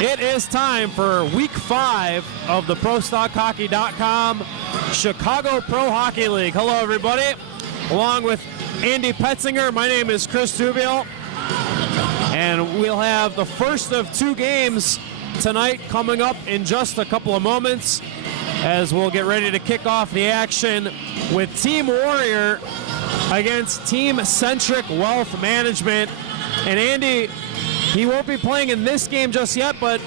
It is time for Week 5 of the ProStockHockey.com Chicago Pro Hockey League. Hello, everybody. Along with Andy Petzinger, my name is Chris Dubiel. And we'll have the first of two games tonight coming up in just a couple of moments as we'll get ready to kick off the action with Team Warrior against Team CENTRIC Wealth Management. And Andy, he won't be playing in this game just yet, but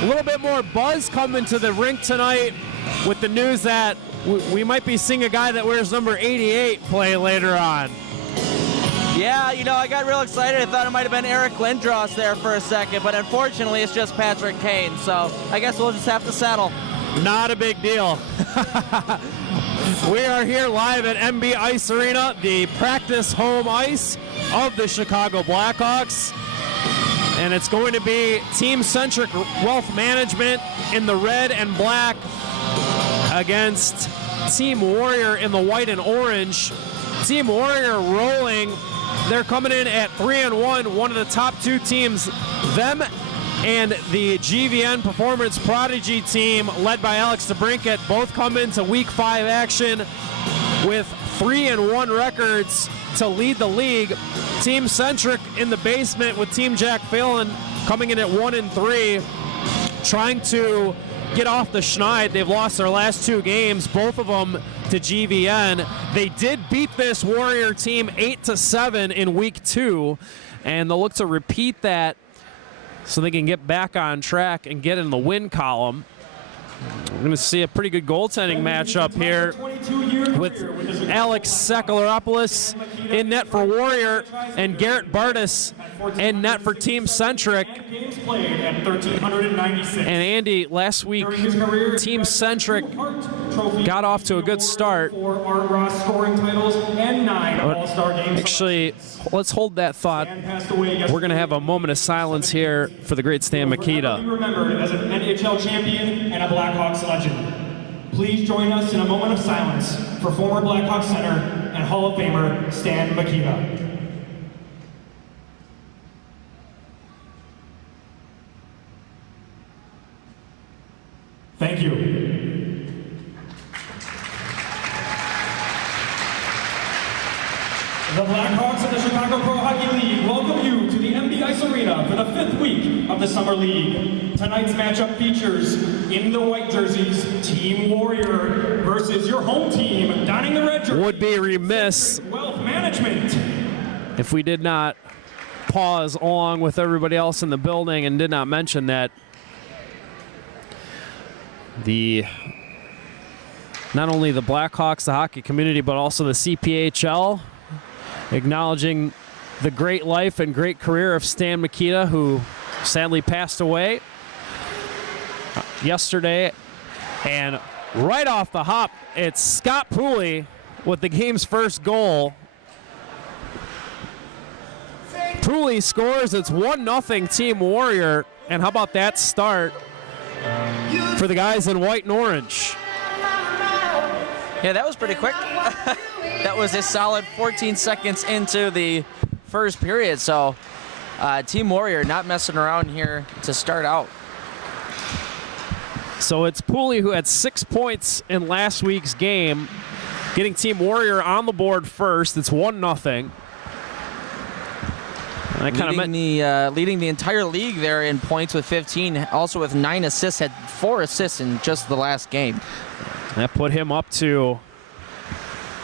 a little bit more buzz coming to the rink tonight with the news that we might be seeing a guy that wears number 88 play later on. Yeah, you know, I got real excited. I thought it might have been Eric Lindros there for a second, but unfortunately it's just Patrick Kane, so I guess we'll just have to settle. Not a big deal. We are here live at MB Ice Arena, the practice home ice of the Chicago Blackhawks. And it's going to be Team CENTRIC Wealth Management in the red and black against Team Warrior in the white and orange. Team Warrior rolling. They're coming in at 3-1, one of the top two teams. Them and the GVN Performance Prodigy team, led by Alex DeBrincat, both come into Week 5 action with 3-1 records to lead the league. Team CENTRIC in the basement with Team Jack Phelan coming in at 1-3, trying to get off the schneid. They've lost their last two games, both of them to GVN. They did beat this Warrior team 8-7 in Week 2, and they'll look to repeat that so they can get back on track and get in the win column. We're going to see a pretty good goaltending matchup here with Alex Sakalaropoulos in net for Warrior and Garrett Bardis in net for Team CENTRIC. And Andy, last week, Team CENTRIC got off to a good start. Actually, let's hold that thought. We're going to have a moment of silence here for the great Stan Mikita. Remembered as an NHL champion and a Blackhawks legend. Please join us in a moment of silence for former Blackhawks center and Hall of Famer Stan Mikita. Thank you. The Blackhawks of the Chicago Pro Hockey League welcome you to the MB Ice Arena for the 5th week of the Summer League. Tonight's matchup features, in the white jerseys, Team Warrior versus your home team, donning the red jersey. Would be remiss Wealth Management if we did not pause along with everybody else in the building and did not mention that not only the Blackhawks, the hockey community, but also the CPHL, acknowledging the great life and great career of Stan Mikita, who sadly passed away yesterday. And right off the hop, it's Scott Pooley with the game's first goal. Pooley scores. It's 1-0 Team Warrior. And how about that start for the guys in white and orange? Yeah, that was pretty quick. That was a solid 14 seconds into the first period. So Team Warrior not messing around here to start out. So it's Pooley, who had 6 points in last week's game, getting Team Warrior on the board first. It's 1-0. Leading the entire league there in points with 15, also with 9 assists, had 4 assists in just the last game. That put him up to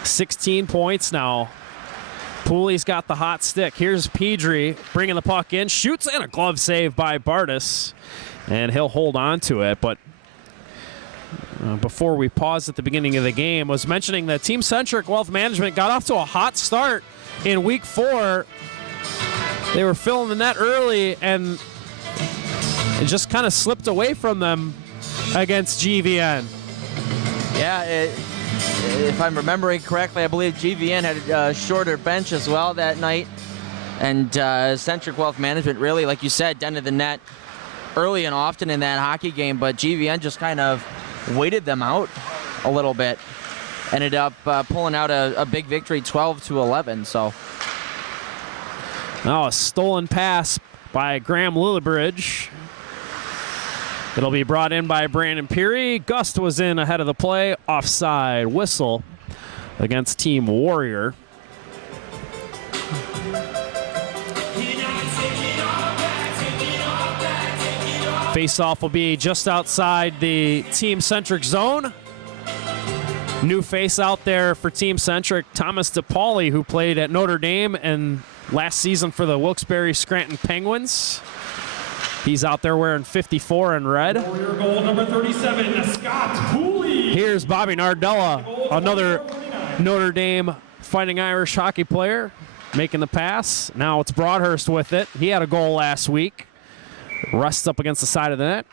16 points now. Pooley's got the hot stick. Here's Pedri bringing the puck in, shoots, and a glove save by Bardis, and he'll hold on to it. But before we paused at the beginning of the game, was mentioning that Team CENTRIC Wealth Management got off to a hot start in Week 4. They were filling the net early, and it just kind of slipped away from them against GVN. Yeah, if I'm remembering correctly, I believe GVN had a shorter bench as well that night. And CENTRIC Wealth Management really, like you said, dented the net early and often in that hockey game, but GVN just kind of waited them out a little bit. Ended up pulling out a big victory, 12-11. So now a stolen pass by Graham Lillibridge. It'll be brought in by Brandon Peary. Gust was in ahead of the play. Offside whistle against Team Warrior. Face-off will be just outside the Team Centric zone. New face out there for Team Centric, Thomas DePauli, who played at Notre Dame and last season for the Wilkes-Barre Scranton Penguins. He's out there wearing 54 in red. Warrior goal number 37, Scott Pooley. Here's Bobby Nardella, another Notre Dame Fighting Irish hockey player, making the pass. Now it's Broadhurst with it. He had a goal last week. Rests up against the side of the net.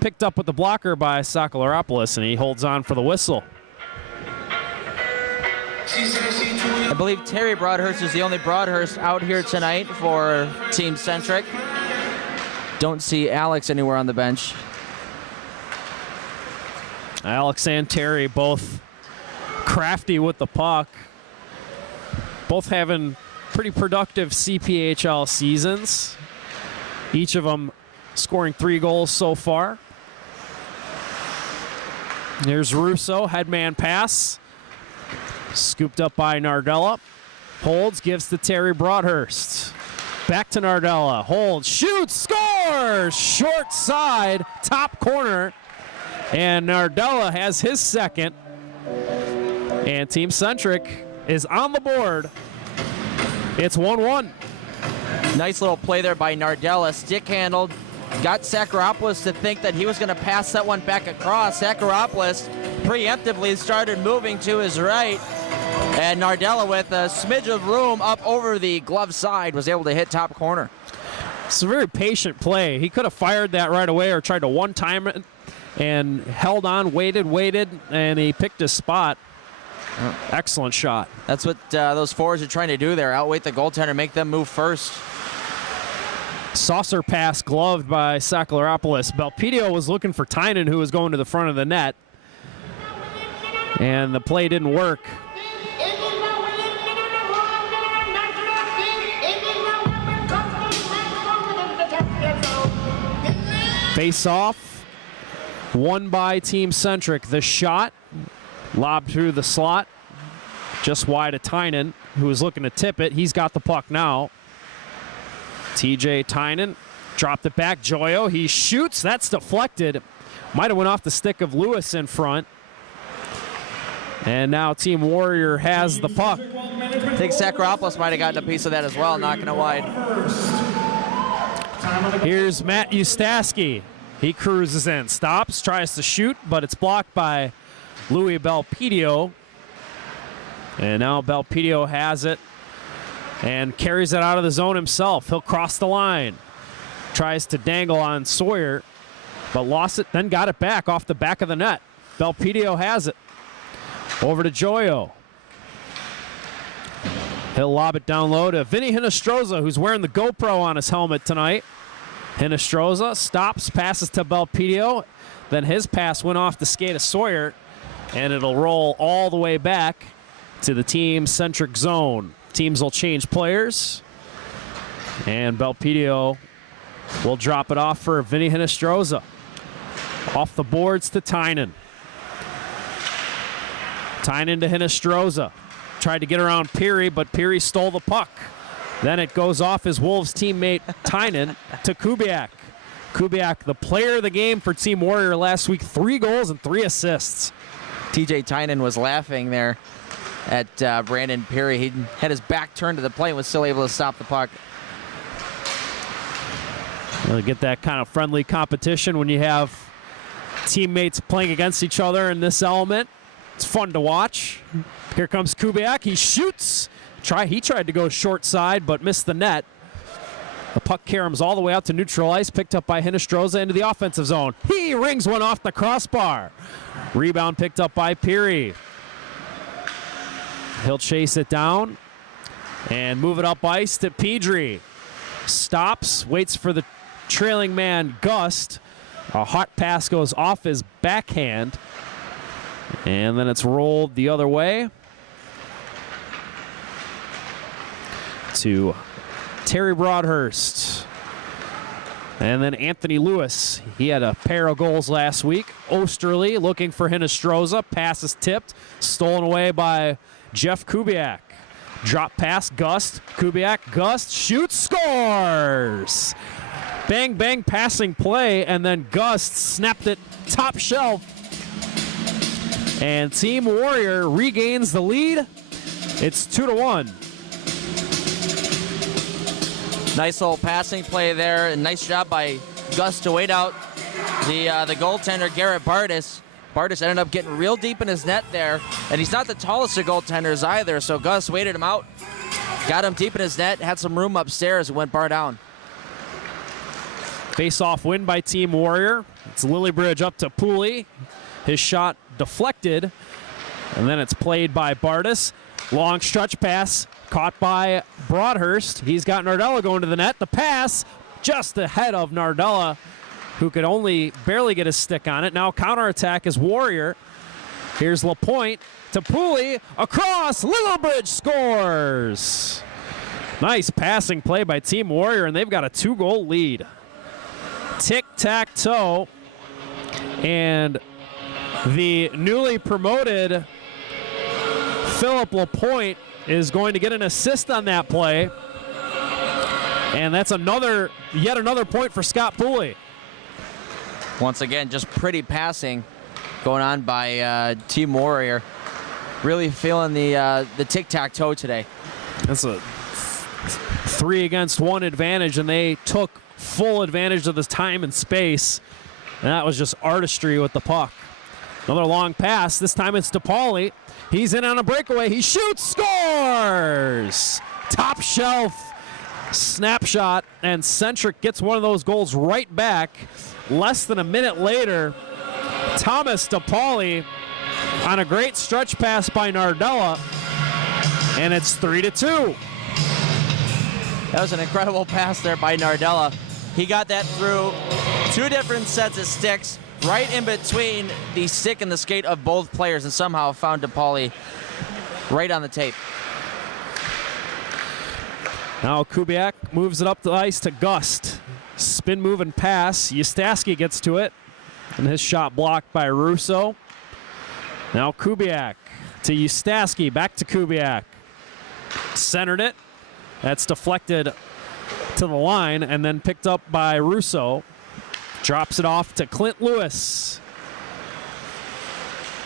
Picked up with the blocker by Sakalaropoulos, and he holds on for the whistle. I believe Terry Broadhurst is the only Broadhurst out here tonight for Team Centric. Don't see Alex anywhere on the bench. Alex and Terry both crafty with the puck. Both having pretty productive CPHL seasons. Each of them scoring 3 goals so far. Here's Russo, headman pass. Scooped up by Nardella. Holds, gives to Terry Broadhurst. Back to Nardella. Holds, shoots, scores! Short side, top corner. And Nardella has his second. And Team Centric is on the board. It's 1-1. Nice little play there by Nardella. Stick handled. Got Sakharopoulos to think that he was going to pass that one back across. Sakharopoulos preemptively started moving to his right. And Nardella, with a smidge of room up over the glove side, was able to hit top corner. It's a very patient play. He could have fired that right away or tried to one-time it and held on, waited, and he picked his spot. Excellent shot. That's what those forwards are trying to do there. Outweight the goaltender, make them move first. Saucer pass gloved by Sakalaropoulos. Belpedio was looking for Tynan, who was going to the front of the net. And the play didn't work. Face off, won by Team Centric. The shot, lobbed through the slot, just wide of Tynan, who was looking to tip it. He's got the puck now. TJ Tynan dropped it back. Joyo, he shoots. That's deflected. Might have went off the stick of Lewis in front. And now Team Warrior has the puck. I think Sakharopoulos might have gotten a piece of that as well, knocking it wide. Here's Matt Ustaski. He cruises in, stops, tries to shoot, but it's blocked by Louis Belpedio. And now Belpedio has it and carries it out of the zone himself. He'll cross the line. Tries to dangle on Sawyer, but lost it, then got it back off the back of the net. Belpedio has it. Over to Joyo. He'll lob it down low to Vinny Hinostroza, who's wearing the GoPro on his helmet tonight. Hinostroza stops, passes to Belpedio. Then his pass went off the skate of Sawyer, and it'll roll all the way back to the Team Centric zone. Teams will change players, and Belpedio will drop it off for Vinny Hinostroza. Off the boards to Tynan. Tynan to Hinostroza. Tried to get around Peary, but Peary stole the puck. Then it goes off his Wolves teammate Tynan to Kubiak. Kubiak, the player of the game for Team Warrior last week, 3 goals and 3 assists. TJ Tynan was laughing there at Brandon Peary. He had his back turned to the play and was still able to stop the puck. Really get that kind of friendly competition when you have teammates playing against each other in this element. It's fun to watch. Here comes Kubiak. He shoots. He tried to go short side, but missed the net. The puck caroms all the way out to neutral ice, picked up by Hinostroza into the offensive zone. He rings one off the crossbar. Rebound picked up by Peary. He'll chase it down and move it up ice to Pedri. Stops, waits for the trailing man, Gust. A hot pass goes off his backhand, and then it's rolled the other way to Terry Broadhurst. And then Anthony Lewis, he had a pair of goals last week. Osterley looking for Hinostroza. Pass is tipped, stolen away by Jeff Kubiak. Drop pass, Gust, Kubiak, Gust, shoots, scores! Bang, bang, passing play, and then Gust snapped it top shelf. And Team Warrior regains the lead. It's 2-1. Nice little passing play there, and nice job by Gus to wait out the goaltender, Garrett Bardis. Bardis ended up getting real deep in his net there, and he's not the tallest of goaltenders either, so Gus waited him out, got him deep in his net, had some room upstairs, and went bar down. Face-off win by Team Warrior. It's Lillibridge up to Pooley. His shot deflected, and then it's played by Bardis. Long stretch pass, caught by Broadhurst. He's got Nardella going to the net. The pass just ahead of Nardella, who could only barely get his stick on it. Now counterattack is Warrior. Here's LaPointe to Pooley. Across, Lillibridge scores. Nice passing play by Team Warrior, and they've got a 2-goal lead. Tic-tac-toe. And the newly promoted Philip LaPointe is going to get an assist on that play. And that's yet another point for Scott Pooley. Once again, just pretty passing going on by Team Warrior. Really feeling the tic-tac-toe today. That's a 3-against-1 advantage, and they took full advantage of this time and space. And that was just artistry with the puck. Another long pass. This time it's DePauli. He's in on a breakaway. He shoots, scores! Top shelf snapshot, and Centric gets one of those goals right back. Less than a minute later, Thomas DePauli on a great stretch pass by Nardella, and it's 3-2. That was an incredible pass there by Nardella. He got that through 2 different sets of sticks, right in between the stick and the skate of both players, and somehow found DePauli right on the tape. Now Kubiak moves it up the ice to Gust. Spin move and pass. Ustaski gets to it, and his shot blocked by Russo. Now Kubiak to Ustaski, back to Kubiak. Centered it. That's deflected to the line and then picked up by Russo. Drops it off to Clint Lewis.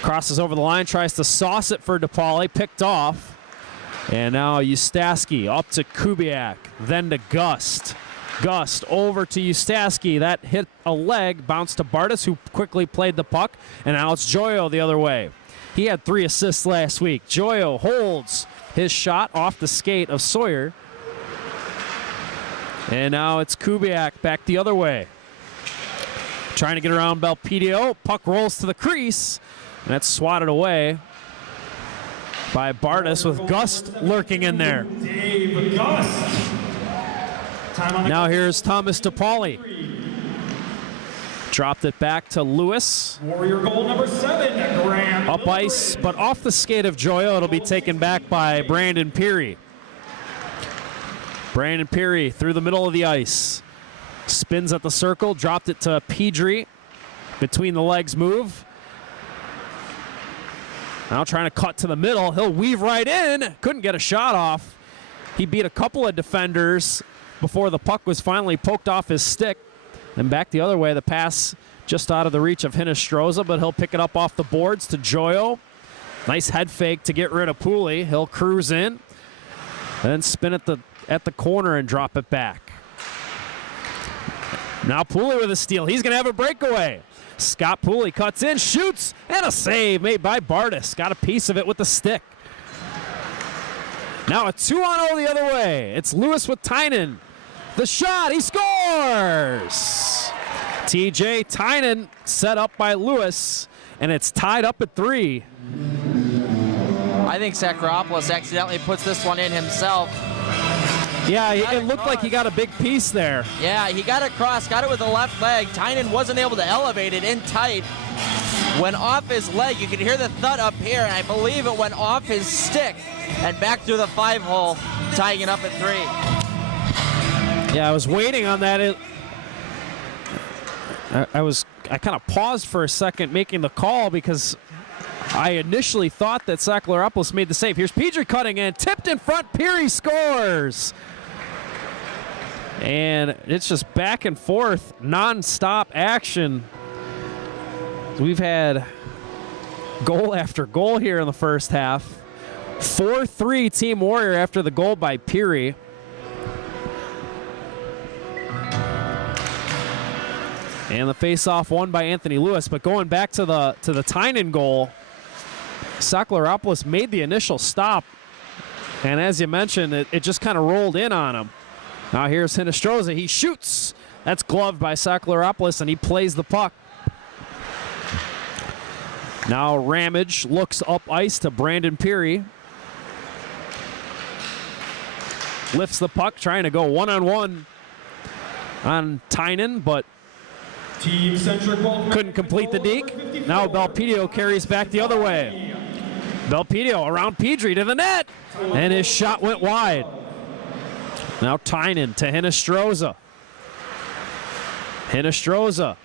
Crosses over the line, tries to sauce it for DePauli, picked off. And now Ustaski up to Kubiak, then to Gust. Gust over to Ustaski. That hit a leg, bounced to Bardis, who quickly played the puck. And now it's Joyo the other way. He had 3 assists last week. Joyo holds his shot off the skate of Sawyer. And now it's Kubiak back the other way. Trying to get around Belpedio. Puck rolls to the crease. And that's swatted away by Bardis with Gust lurking in there. Dave Gust. Now here's Thomas DePauli. Dropped it back to Lewis. Warrior goal number 7, Graham. Up ice, but off the skate of Joyo. It'll be taken back by Brandon Peary. Brandon Peary through the middle of the ice. Spins at the circle, dropped it to Pedri. Between the legs move. Now trying to cut to the middle. He'll weave right in. Couldn't get a shot off. He beat a couple of defenders before the puck was finally poked off his stick. And back the other way, the pass just out of the reach of Hinostroza, but he'll pick it up off the boards to Joyo. Nice head fake to get rid of Pooley. He'll cruise in, and then spin at the corner and drop it back. Now Pooley with a steal. He's going to have a breakaway. Scott Pooley cuts in, shoots, and a save made by Bardis. Got a piece of it with the stick. Now a 2-on-0 the other way. It's Lewis with Tynan. The shot, he scores! TJ Tynan set up by Lewis, and it's tied up at 3. I think Sakharopoulos accidentally puts this one in himself. Yeah, it looked like he got a big piece there. Yeah, he got across, got it with the left leg. Tynan wasn't able to elevate it in tight. Went off his leg. You can hear the thud up here, and I believe it went off his stick and back through the 5-hole, tying it up at 3. Yeah, I was waiting on that. I kind of paused for a second making the call because I initially thought that Saccolaropoulos made the save. Here's Pedri cutting in, tipped in front, Peary scores! And it's just back and forth, non-stop action. We've had goal after goal here in the first half. 4-3 Team Warrior after the goal by Peary. And the face-off won by Anthony Lewis. But going back to the Tynan goal, Saccolaropoulos made the initial stop. And as you mentioned, it just kind of rolled in on him. Now here's Hinostroza. He shoots. That's gloved by Saccolaropoulos, and he plays the puck. Now Ramage looks up ice to Brandon Peary. Lifts the puck, trying to go one-on-one on Tynan, but Team Centric couldn't complete the deke. Now Belpedio carries back the other way. Belpedio around Pedri to the net, and his shot went wide. Now Tynan to Hinostroza. Hinostroza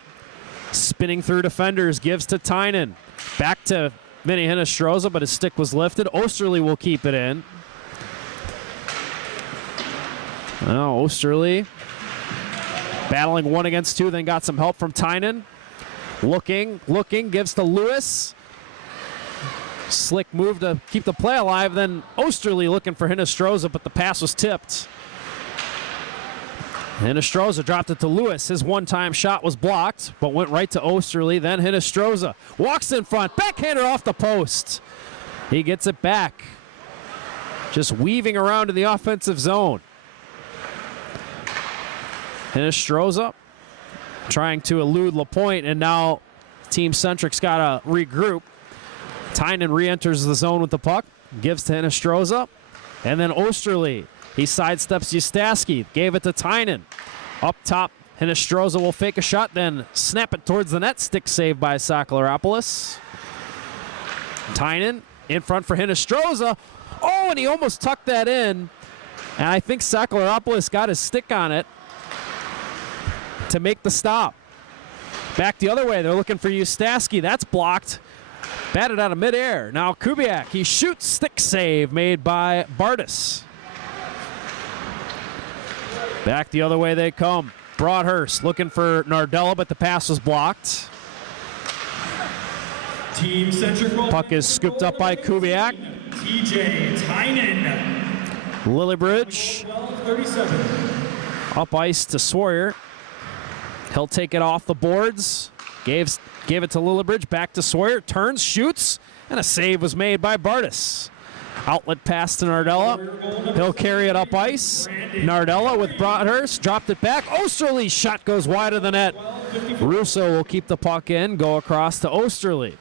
spinning through defenders, gives to Tynan. Back to Vinny Hinostroza, but his stick was lifted. Osterley will keep it in. Now Osterley battling 1 against 2, then got some help from Tynan. Looking, gives to Lewis. Slick move to keep the play alive, then Osterley looking for Hinostroza, but the pass was tipped. Hinostroza dropped it to Lewis. His one-time shot was blocked, but went right to Osterley. Then Hinostroza walks in front, backhander off the post. He gets it back. Just weaving around in the offensive zone. Hinostroza trying to elude LaPointe, and now Team Centric's got to regroup. Tynan re-enters the zone with the puck, gives to Hinostroza, and then Osterley. He sidesteps Ustaski, gave it to Tynan. Up top, Hinostroza will fake a shot, then snap it towards the net. Stick save by Saccolaropoulos. Tynan in front for Hinostroza. Oh, and he almost tucked that in. And I think Saccolaropoulos got his stick on it to make the stop. Back the other way, they're looking for Ustaski. That's blocked. Batted out of midair. Now Kubiak, he shoots, stick save made by Bartis. Back the other way they come. Broadhurst looking for Nardella, but the pass was blocked. Team Centric Puck is scooped up by Kubiak. TJ Tynan. Lillibridge 37. up ice to Sawyer. He'll take it off the boards. Gave it to Lillibridge, back to Sawyer. Turns, shoots, and a save was made by Bartis. Outlet pass to Nardella. He'll carry it up ice. Nardella with Broadhurst, dropped it back. Osterley's shot goes wide of the net. Russo will keep the puck in, go across to Osterley.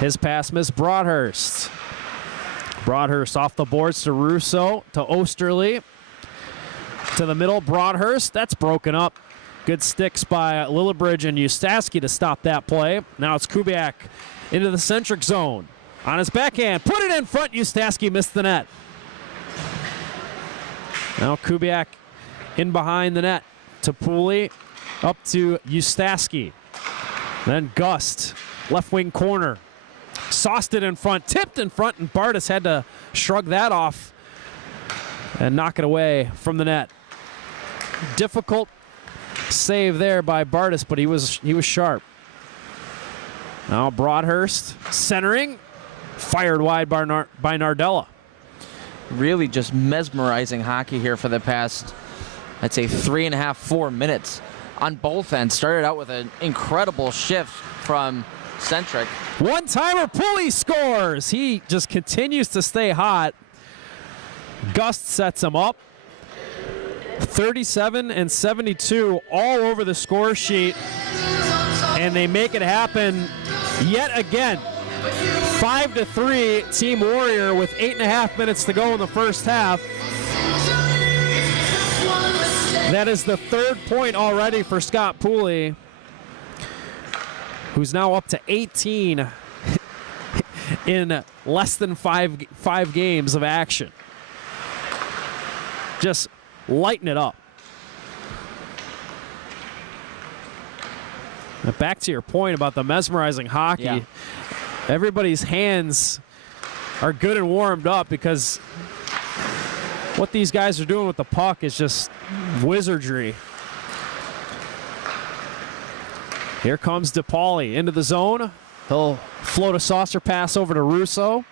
His pass missed Broadhurst. Broadhurst off the boards to Russo, to Osterley. To the middle, Broadhurst, that's broken up. Good sticks by Lillibridge and Ustaski to stop that play. Now it's Kubiak into the Centric zone. On his backhand, put it in front. Ustaski missed the net. Now Kubiak in behind the net to Pooley, up to Ustaski. Then Gust, left wing corner. Sauced it in front, tipped in front, and Bartis had to shrug that off and knock it away from the net. Difficult save there by Bartis, but he was sharp. Now Broadhurst centering, fired wide by Nardella. Really just mesmerizing hockey here for the past, I'd say 3.5, 4 minutes on both ends. Started out with an incredible shift from Centric. One-timer, Pulley scores. He just continues to stay hot. Gust sets him up. 37 and 72 all over the score sheet. And they make it happen yet again. 5-3 Team Warrior with 8.5 minutes to go in the first half. That is the 3rd point already for Scott Pooley, who's now up to 18 in less than five games of action. Just lighten it up. Back to your point about the mesmerizing hockey. Yeah. Everybody's hands are good and warmed up because what these guys are doing with the puck is just wizardry. Here comes DePauli into the zone. He'll float a saucer pass over to Russo.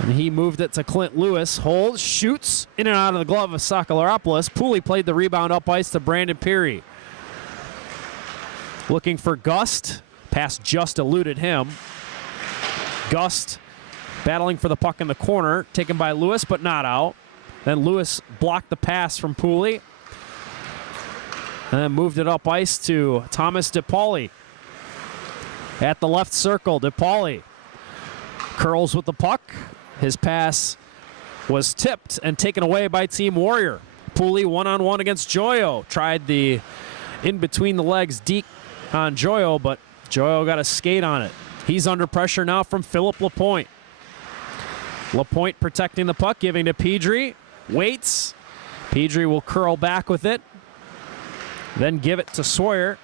And he moved it to Clint Lewis. Holds, shoots in and out of the glove of Sakalaropoulos. Pooley played the rebound up ice to Brandon Peary. Looking for Gust. Pass just eluded him. Gust battling for the puck in the corner. Taken by Lewis, but not out. Then Lewis blocked the pass from Pooley. And then moved it up ice to Thomas DePauli. At the left circle, DePauli curls with the puck. His pass was tipped and taken away by Team Warrior. Pooley one-on-one against Joyo. Tried the in-between the legs deke on Joyo, but Joyo got a skate on it. He's under pressure now from Philip Lapointe. Lapointe protecting the puck, giving to Pedri. Waits. Pedri will curl back with it. Then give it to Sawyer.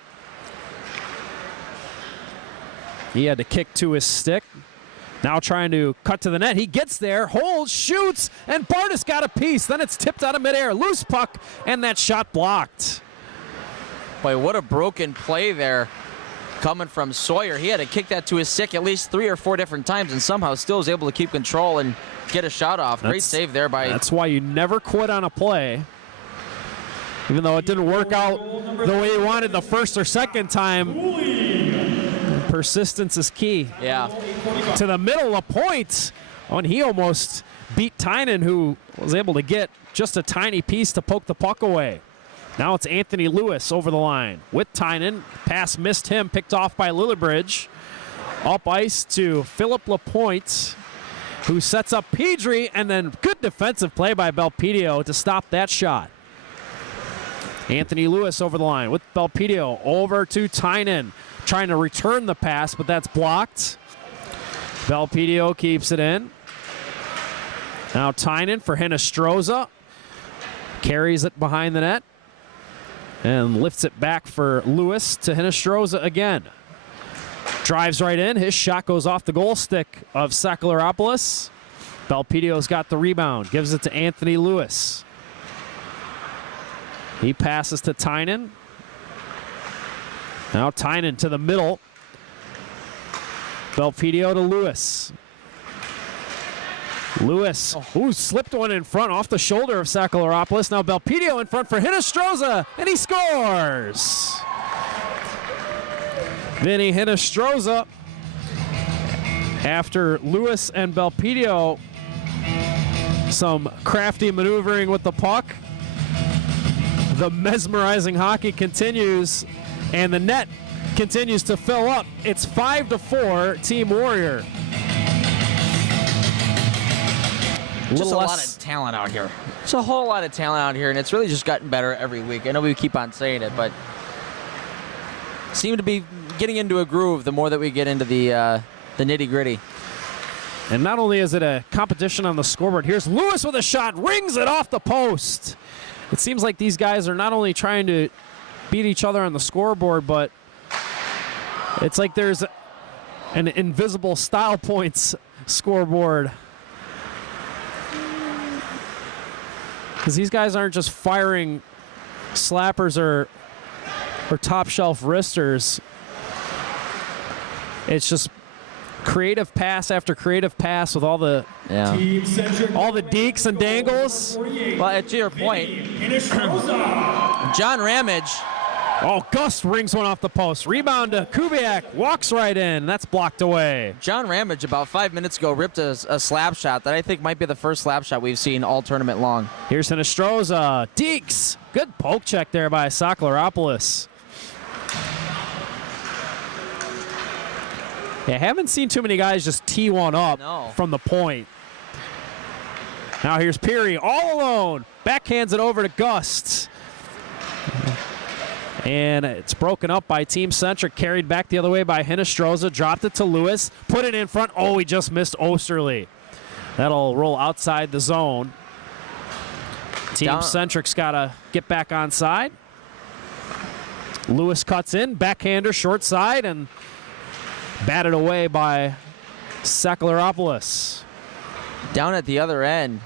He had to kick to his stick. Now trying to cut to the net. He gets there, holds, shoots, and Bartis got a piece. Then it's tipped out of midair. Loose puck, and that shot blocked. Boy, what a broken play there coming from Sawyer. He had to kick that to his stick at least 3 or 4 different times and somehow still was able to keep control and get a shot off. Great save there by... That's why you never quit on a play. Even though it didn't work out the way you wanted the first or second time. Persistence is key. Yeah. To the middle of points. Oh, and he almost beat Tynan, who was able to get just a tiny piece to poke the puck away. Now it's Anthony Lewis over the line with Tynan. Pass missed him, picked off by Lillibridge. Up ice to Philip Lapointe, who sets up Pedri, and then good defensive play by Belpedio to stop that shot. Anthony Lewis over the line with Belpedio over to Tynan. Trying to return the pass, but that's blocked. Belpedio keeps it in. Now Tynan for Hinostroza. Carries it behind the net. And lifts it back for Lewis to Hinostroza again. Drives right in. His shot goes off the goal stick of Sakalaropoulos. Belpedio's got the rebound. Gives it to Anthony Lewis. He passes to Tynan. Now Tynan to the middle. Belpedio to Lewis. Lewis, who slipped one in front off the shoulder of Sakalaropoulos. Now Belpedio in front for Hinostroza, and he scores! Vinny Hinostroza, after Lewis and Belpedio, some crafty maneuvering with the puck. The mesmerizing hockey continues. And the net continues to fill up. It's 5-4, Team Warrior. Just a lot of talent out here. Just a whole lot of talent out here, and it's really just gotten better every week. I know we keep on saying it, but seem to be getting into a groove the more that we get into the nitty-gritty. And not only is it a competition on the scoreboard, here's Lewis with a shot, rings it off the post. It seems like these guys are not only trying to beat each other on the scoreboard, but it's like there's an invisible style points scoreboard. Because these guys aren't just firing slappers or top shelf wristers. It's just creative pass after creative pass with all the dekes and dangles. Well, to your point, John Ramage. Oh, Gust rings one off the post. Rebound to Kubiak. Walks right in. That's blocked away. John Ramage about 5 minutes ago ripped a slap shot that I think might be the first slap shot we've seen all tournament long. Here's Hinostroza. Deeks. Good poke check there by Sakalaropoulos. Yeah, haven't seen too many guys just tee one up from the point. Now here's Peary all alone. Backhands it over to Gust. And it's broken up by Team Centric, carried back the other way by Hinostroza, dropped it to Lewis, put it in front. Oh, he just missed Osterley. That'll roll outside the zone. Team Centric's got to get back on side. Lewis cuts in, backhander, short side, and batted away by Sakalaropoulos. Down at the other end,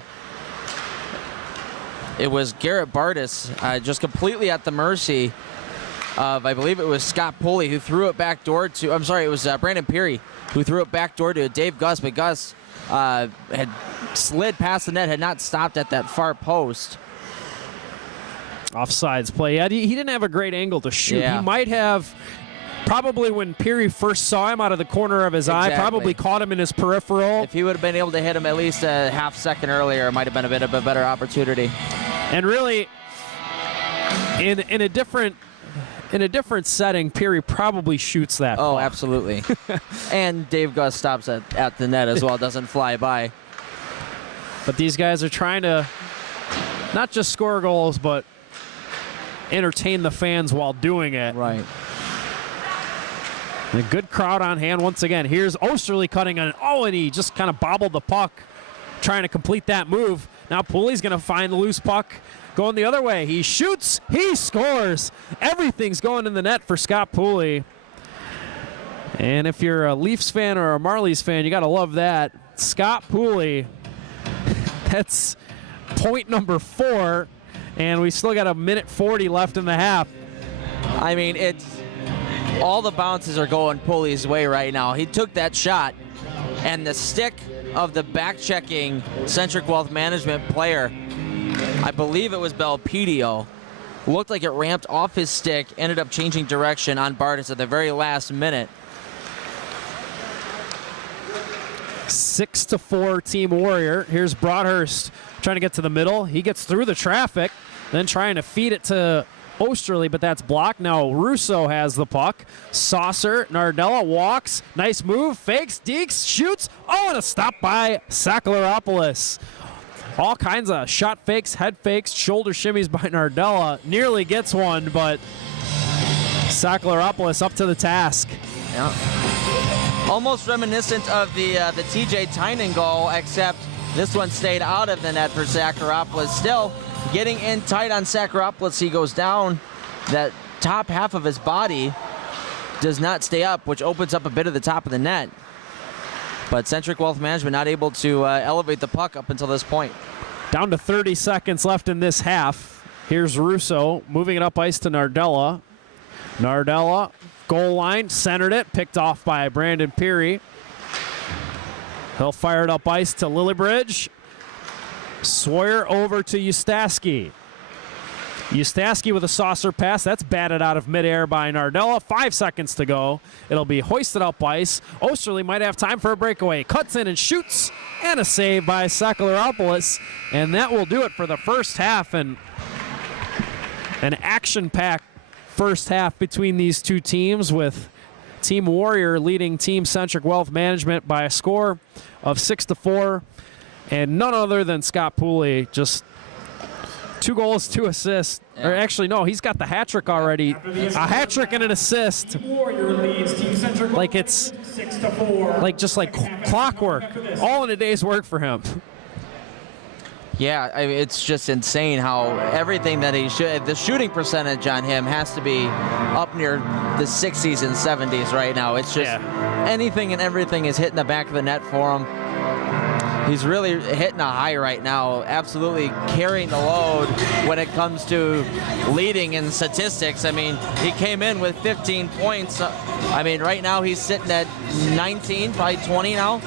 it was Garrett Bardis just completely at the mercy of, I believe it was Scott Pulley who threw it backdoor to, I'm sorry, it was Brandon Peary who threw it backdoor to Dave Gus, but Gus had slid past the net, had not stopped at that far post. Offsides play. Yeah, he didn't have a great angle to shoot. Yeah. He might have, probably when Peary first saw him out of the corner of his eye, probably caught him in his peripheral. If he would have been able to hit him at least a half second earlier, it might have been a bit of a better opportunity. And really, in a different setting, Peary probably shoots that. Oh, ball. absolutely. And Dave Gus stops at the net as well, doesn't fly by. But these guys are trying to not just score goals, but entertain the fans while doing it. Right. And a good crowd on hand once again. Here's Osterley cutting on, and he just kind of bobbled the puck, trying to complete that move. Now Pulley's going to find the loose puck going the other way. He shoots, he scores. Everything's going in the net for Scott Pulley. And if you're a Leafs fan or a Marlies fan, you got to love that. Scott Pulley, that's point number 4. And we still got a minute 40 left in the half. I mean, all the bounces are going Pulley's way right now. He took that shot, and the stick of the back-checking Centric Wealth Management player, I believe it was Belpedio, looked like it ramped off his stick, ended up changing direction on Bardis at the very last minute. 6-4 Team Warrior. Here's Broadhurst trying to get to the middle. He gets through the traffic, then trying to feed it to Osterley, but that's blocked. Now Russo has the puck. Saucer, Nardella walks. Nice move, fakes, dekes, shoots. And a stop by Sakalaropoulos. All kinds of shot fakes, head fakes, shoulder shimmies by Nardella. Nearly gets one, but Sakalaropoulos up to the task. Yeah. Almost reminiscent of the TJ Tynan goal, except this one stayed out of the net for Sakalaropoulos. Still getting in tight on Sakalaropoulos. He goes down. That top half of his body does not stay up, which opens up a bit of the top of the net. But Centric Wealth Management not able to elevate the puck up until this point. Down to 30 seconds left in this half. Here's Russo moving it up ice to Nardella. Nardella, goal line, centered it, picked off by Brandon Peary. He'll fire it up ice to Lillibridge. Sawyer over to Ustaski. Ustaski with a saucer pass. That's batted out of midair by Nardella. 5 seconds to go. It'll be hoisted up ice. Osterley might have time for a breakaway. Cuts in and shoots. And a save by Sakalaropoulos. And that will do it for the first half. And an action-packed first half between these two teams, with Team Warrior leading Team Centric Wealth Management by a score of 6-4. And none other than Scott Pulley, just 2 goals, 2 assists. Yeah. Or actually, no, he's got the hat trick already. A hat trick and an assist. Warrior leads Team Centric Like it's 6-4. just like clockwork. All in a day's work for him. Yeah, I mean, it's just insane how everything that he should, the shooting percentage on him has to be up near the 60s and 70s right now. It's just anything and everything is hitting the back of the net for him. He's really hitting a high right now, absolutely carrying the load when it comes to leading in statistics. I mean, he came in with 15 points. I mean, right now he's sitting at 19, probably 20 now.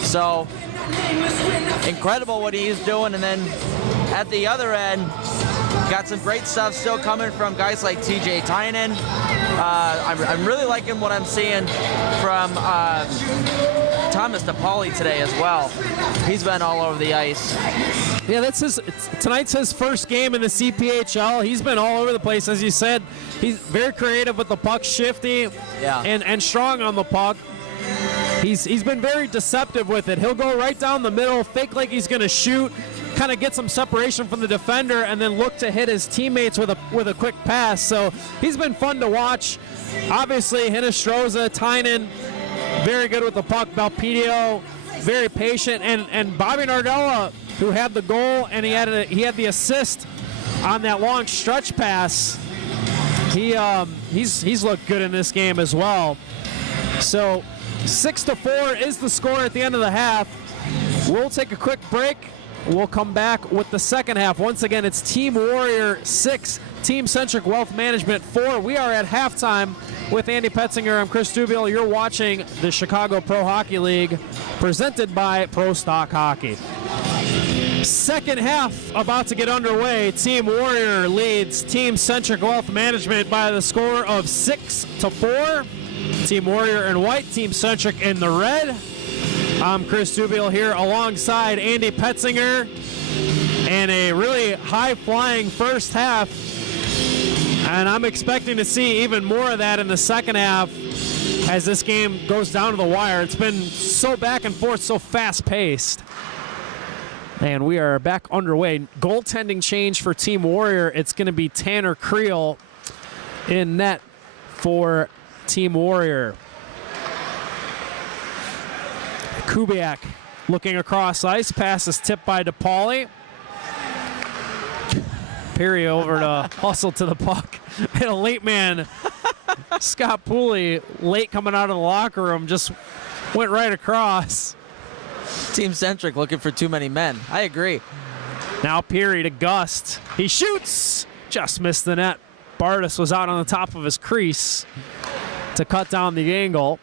So incredible what he's doing. And then at the other end, got some great stuff still coming from guys like TJ Tynan. I'm really liking what I'm seeing from Thomas DePauli today as well. He's been all over the ice. Yeah, tonight's his first game in the CPHL. He's been all over the place, as you said. He's very creative with the puck, shifty, and strong on the puck. He's been very deceptive with it. He'll go right down the middle, fake like he's going to shoot, kind of get some separation from the defender, and then look to hit his teammates with a quick pass. So he's been fun to watch. Obviously, Hinostroza, Tynan, very good with the puck. Belpedio, very patient, and Bobby Nardella, who had the goal and he had the assist on that long stretch pass. He's looked good in this game as well. So 6-4 is the score at the end of the half. We'll take a quick break. We'll come back with the second half. Once again, it's Team Warrior 6, Team Centric Wealth Management 4. We are at halftime with Andy Petzinger. I'm Chris Dubiel. You're watching the Chicago Pro Hockey League presented by Pro Stock Hockey. Second half about to get underway. Team Warrior leads Team Centric Wealth Management by the score of 6-4. Team Warrior in white, Team Centric in the red. I'm Chris Dubiel here alongside Andy Petzinger, and a really high-flying first half. And I'm expecting to see even more of that in the second half as this game goes down to the wire. It's been so back and forth, so fast-paced. And we are back underway. Goaltending change for Team Warrior. It's going to be Tanner Creel in net for Team Warrior. Kubiak looking across ice. Pass is tipped by DePauli. Perry over to hustle to the puck. And a late man, Scott Pooley, late coming out of the locker room, just went right across. Team Centric looking for too many men. I agree. Now Peary to Gust. He shoots. Just missed the net. Bardis was out on the top of his crease to cut down the angle.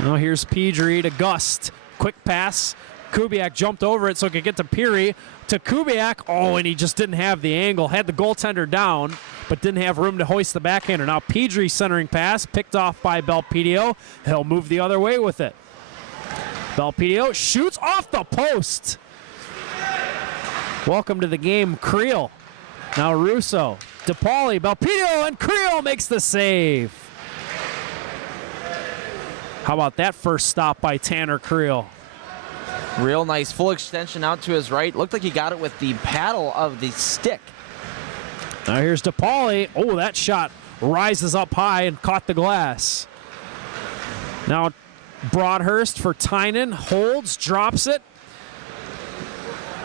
Now here's Pedri to Gust. Quick pass. Kubiak jumped over it so he could get to Peary. To Kubiak. Oh, and he just didn't have the angle. Had the goaltender down, but didn't have room to hoist the backhander. Now Pedri centering pass. Picked off by Belpedio. He'll move the other way with it. Belpedio shoots off the post. Welcome to the game, Creel. Now Russo, DePauli, Belpedio, and Creel makes the save. How about that first stop by Tanner Creel? Real nice full extension out to his right. Looked like he got it with the paddle of the stick. Now here's DePauli. Oh, that shot rises up high and caught the glass. Now Broadhurst for Tynan, holds, drops it.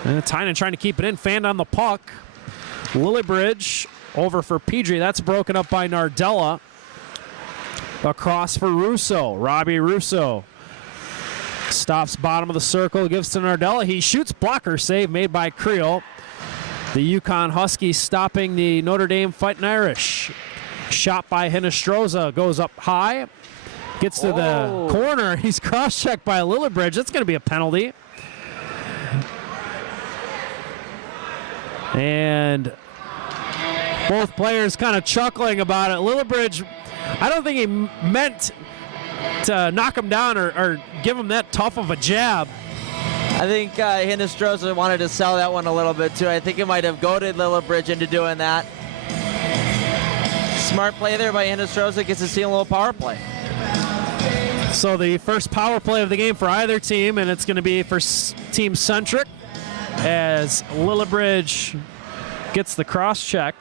And Tynan trying to keep it in, fanned on the puck. Lillibridge over for Pedri. That's broken up by Nardella. Across for Russo, Robbie Russo. Stops bottom of the circle, gives to Nardella. He shoots, blocker save made by Creel. The Yukon Huskies stopping the Notre Dame Fighting Irish. Shot by Hinestroza, goes up high. Gets to the corner. He's cross-checked by Lillibridge. That's going to be a penalty. And both players kind of chuckling about it. Lillibridge, I don't think he meant to knock him down or give him that tough of a jab. I think Hinestroza wanted to sell that one a little bit too. I think he might have goaded Lillibridge into doing that. Smart play there by Hinestroza. Gets to steal a little power play. So the first power play of the game for either team, and it's going to be for Team Centric as Lillibridge gets the cross check.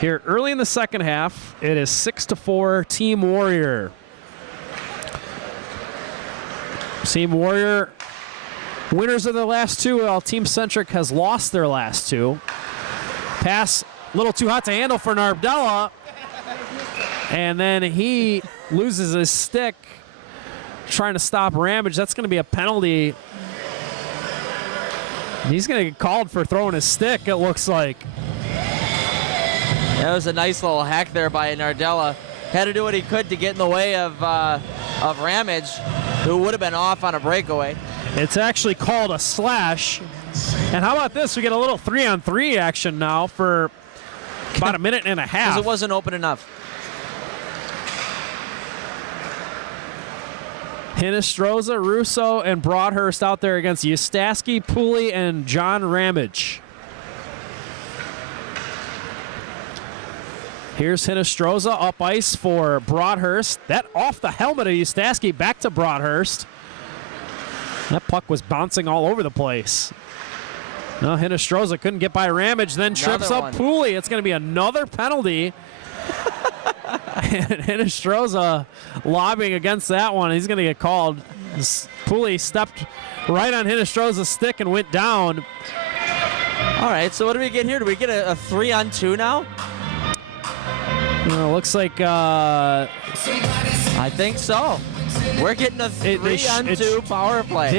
Here early in the second half, it is 6-4 Team Warrior. Team Warrior winners of the last two, while Team Centric has lost their last two. Pass a little too hot to handle for Nardella. And then he loses his stick trying to stop Ramage. That's going to be a penalty. He's going to get called for throwing his stick, it looks like. That was a nice little hack there by Nardella. Had to do what he could to get in the way of Ramage, who would have been off on a breakaway. It's actually called a slash. And how about this? We get a little 3-on-3 action now for about a minute and a half. Because it wasn't open enough. Hinestroza, Russo, and Broadhurst out there against Ustaski, Pooley, and John Ramage. Here's Hinestroza up ice for Broadhurst. That off the helmet of Ustaski, back to Broadhurst. That puck was bouncing all over the place. No, Hinestroza couldn't get by Ramage, then trips up Pooley. It's going to be another penalty. And Hinestroza lobbying against that one. He's going to get called. Pooley stepped right on Hinestroza's stick and went down. All right, so what do we get here? Do we get a 3-on-2 now? Looks like I think so. We're getting a 3-on-2 power play.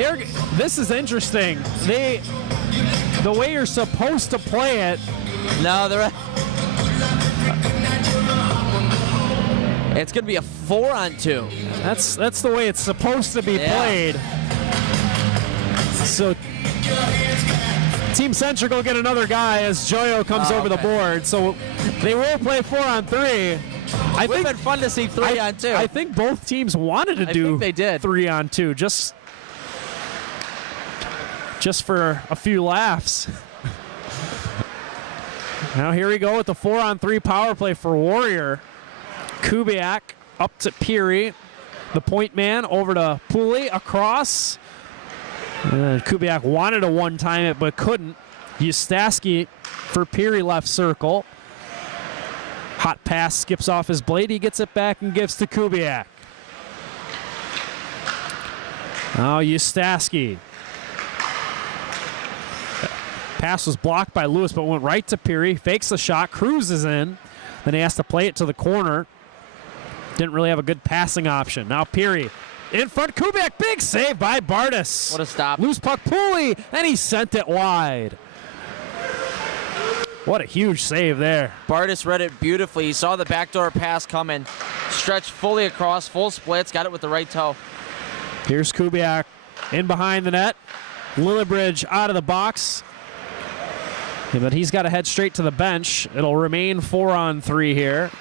This is interesting. The way you're supposed to play it. No, it's going to be a 4-on-2. That's the way it's supposed to be played. So Team Centric will get another guy as Joyo comes over the board. So they will play 4-on-3. It would have been fun to see 3-on-2. I think both teams wanted to do 3-on-2 just for a few laughs. Now here we go with the 4-on-3 power play for Warrior. Kubiak up to Peary, the point man, over to Pooley, across. Kubiak wanted to one-time it but couldn't. Ustaski for Peary, left circle. Hot pass skips off his blade. He gets it back and gives to Kubiak. Now Ustaski. Pass was blocked by Lewis but went right to Peary. Fakes the shot, cruises in. Then he has to play it to the corner. Didn't really have a good passing option. Now Peary in front. Kubiak, big save by Bardis. What a stop. Loose puck, Pooley, and he sent it wide. What a huge save there. Bardis read it beautifully. He saw the backdoor pass coming. Stretched fully across, full splits, got it with the right toe. Here's Kubiak in behind the net. Lillibridge out of the box. Yeah, but he's got to head straight to the bench. It'll remain 4-on-3 here.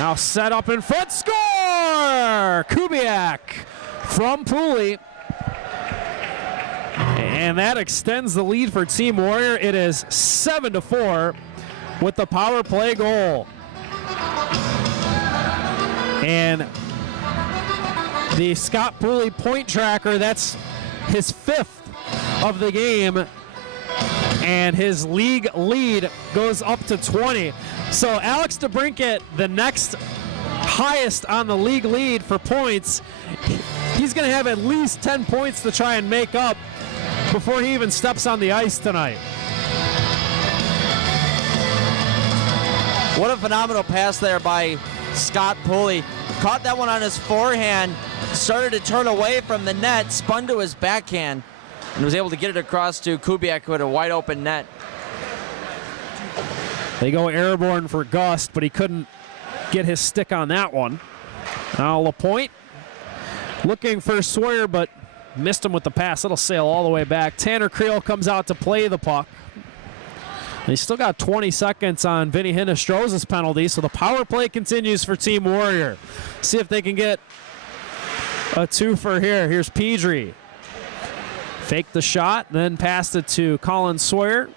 Now set up in front, score! Kubiak from Pooley. And that extends the lead for Team Warrior. It is 7-4 with the power play goal. And the Scott Pooley point tracker, that's his 5th of the game. And his league lead goes up to 20. So Alex DeBrincat, the next highest on the league lead for points, he's going to have at least 10 points to try and make up before he even steps on the ice tonight. What a phenomenal pass there by Scott Pooley. Caught that one on his forehand, started to turn away from the net, spun to his backhand, and was able to get it across to Kubiak, who had a wide open net. They go airborne for Gust, but he couldn't get his stick on that one. Now LaPointe looking for Sawyer, but missed him with the pass. It'll sail all the way back. Tanner Creel comes out to play the puck. They still got 20 seconds on Vinny Hinostroza's penalty, so the power play continues for Team Warrior. See if they can get a twofer here. Here's Pedri. Fake the shot, then passed it to Colin Sawyer.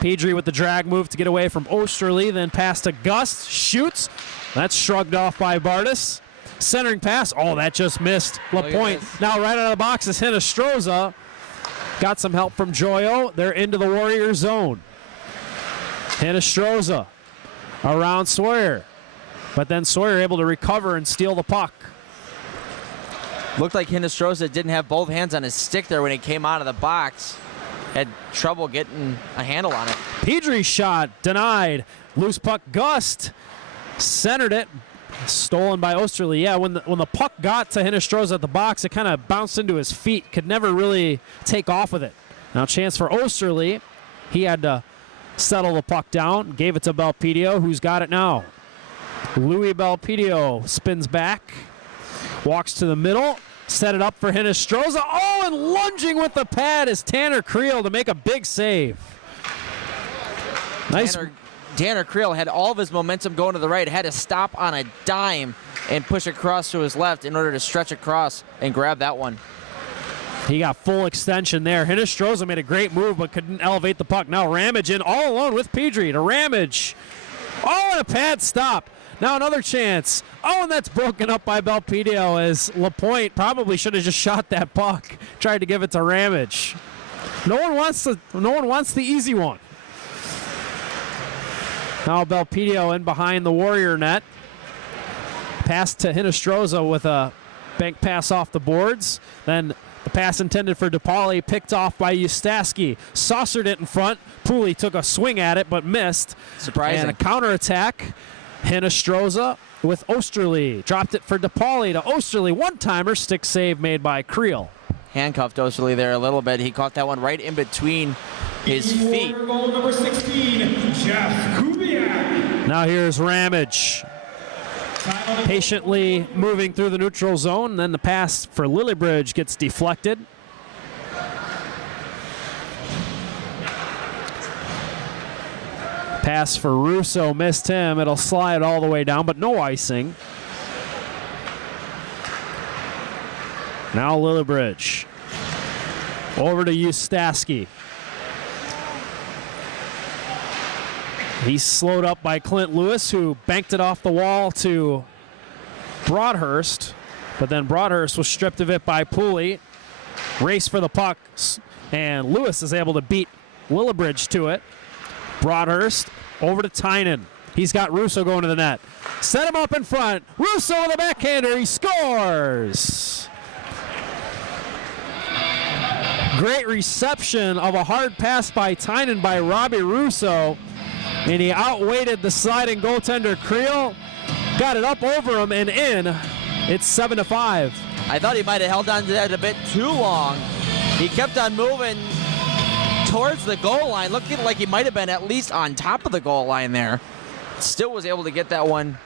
Pedri with the drag move to get away from Osterley, then pass to Gust, shoots. That's shrugged off by Bardis. Centering pass, oh, that just missed. LaPointe now right out of the box is Hinostroza. Got some help from Joyo. They're into the Warrior zone. Hinostroza around Sawyer, but then Sawyer able to recover and steal the puck. Looked like Hinostroza didn't have both hands on his stick there when he came out of the box. Had trouble getting a handle on it. Pedri's shot denied. Loose puck, Gust centered it. Stolen by Osterley. Yeah, when the puck got to Hinostroza at the box, it kind of bounced into his feet. Could never really take off with it. Now chance for Osterley. He had to settle the puck down. Gave it to Belpedio, who's got it now. Louis Belpedio spins back. Walks to the middle. Set it up for Hinostroza. Oh, and lunging with the pad is Tanner Creel to make a big save. Nice. Tanner Creel had all of his momentum going to the right, had to stop on a dime and push across to his left in order to stretch across and grab that one. He got full extension there. Hinostroza made a great move but couldn't elevate the puck. Now Ramage in all alone with Pedri to Ramage. Oh, and a pad stop. Now another chance. Oh, and that's broken up by Belpedio as LaPointe probably should have just shot that puck. Tried to give it to Ramage. No one wants the easy one. Now Belpedio in behind the Warrior net. Pass to Hinostroza with a bank pass off the boards. Then the Pass intended for DePauli, picked off by Ustaski. Saucered it in front. Pooley took a swing at it, but missed. Surprising. And a counterattack. Hinostroza with Osterley. Dropped it for DePauli to Osterley. One-timer, stick save made by Creel. Handcuffed Osterley there a little bit. He caught that one right in between his feet. Warrior goal number 16, Jeff Kubiak. Now here's Ramage. Patiently moving through the neutral zone. Then the pass for Lillibridge gets deflected. Pass for Russo missed him. It'll slide all the way down, but no icing. Now Lillibridge. Over to Ustaski. He's slowed up by Clint Lewis, who banked it off the wall to Broadhurst. But then Broadhurst was stripped of it by Pooley. Race for the puck, and Lewis is able to beat Lillibridge to it. Broadhurst over to Tynan. He's got Russo going to the net. Set him up in front. Russo with a backhander. He scores. Great reception of a hard pass by Tynan by Robbie Russo. And he outweighted the sliding goaltender Creel. Got it up over him and in. It's 7-5. I thought he might have held on to that a bit too long. He kept on moving towards the goal line, looking like he might have been at least on top of the goal line there. Still was able to get that one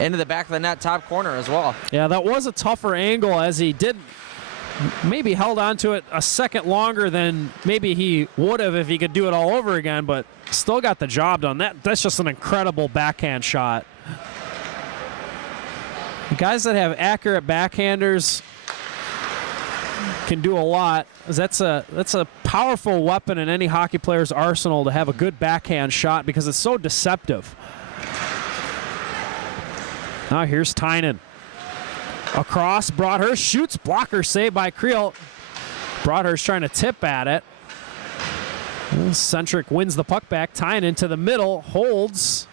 into the back of the net, top corner as well. Yeah, that was a tougher angle, as he did maybe held on to it a second longer than maybe he would have if he could do it all over again, but still got the job done. That's just an incredible backhand shot. The guys that have accurate backhanders can do a lot. That's a powerful weapon in any hockey player's arsenal, to have a good backhand shot, because it's so deceptive. Now here's Tynan. Across, Broadhurst shoots, blocker saved by Creel. Broadhurst trying to tip at it. Centric wins the puck back. Tynan to the middle, holds.